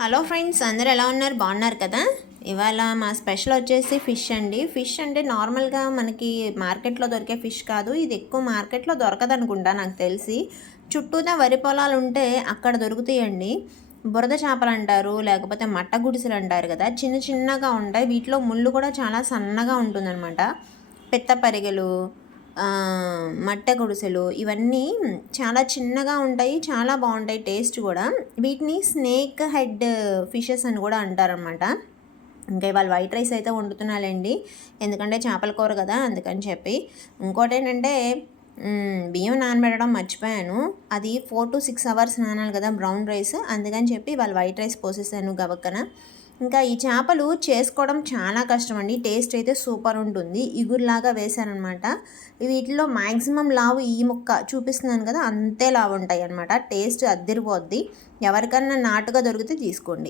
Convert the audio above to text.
Hello friends, అందరూ ఎలా ఉన్నారు? బాగున్నారు కదా? ఇవాళ మా స్పెషల్ వచ్చేసి ఫిష్ అండి. ఫిష్ అంటే నార్మల్గా మనకి మార్కెట్లో దొరికే ఫిష్ కాదు. ఇది ఎక్కువ మార్కెట్లో దొరకదు అనుకుంటా నాకు తెలిసి. చుట్టూతా వరి పొలాలు ఉంటే అక్కడ దొరుకుతాయండి. బురద చేపలు అంటారు, లేకపోతే మట్ట గుడిసెలు అంటారు కదా, చిన్న చిన్నగా ఉంటాయి. వీటిలో ముళ్ళు కూడా చాలా సన్నగా ఉంటుందన్నమాట. పెద్ద పరిగెలు, మట్టె గుడిసెలు ఇవన్నీ చాలా చిన్నగా ఉంటాయి. చాలా బాగుంటాయి టేస్ట్ కూడా. వీటిని స్నేక్ హెడ్ ఫిషెస్ అని కూడా అంటారనమాట. ఇంకా ఇవాళ వైట్ రైస్ అయితే వండుతున్నాలేండి, ఎందుకంటే చేపల కూర కదా అందుకని చెప్పి. ఇంకోటి ఏంటంటే బియ్యం నానబెట్టడం మర్చిపోయాను. అది 4 to 6 అవర్స్ నానాలి కదా బ్రౌన్ రైస్, అందుకని చెప్పి ఇవాళ వైట్ రైస్ పోసేసాను గబక్కన. ఇంకా ఈ చేపలు చేసుకోవడం చాలా కష్టం అండి. టేస్ట్ అయితే సూపర్ ఉంటుంది. ఇగురులాగా వేశారనమాట. వీటిలో మ్యాక్సిమం లావు ఈ ముక్క చూపిస్తున్నాను కదా, అంతే లావు ఉంటాయి అనమాట. టేస్ట్ అద్దిరిపోద్ది. ఎవరికన్నా నాటుగా దొరికితే తీసుకోండి.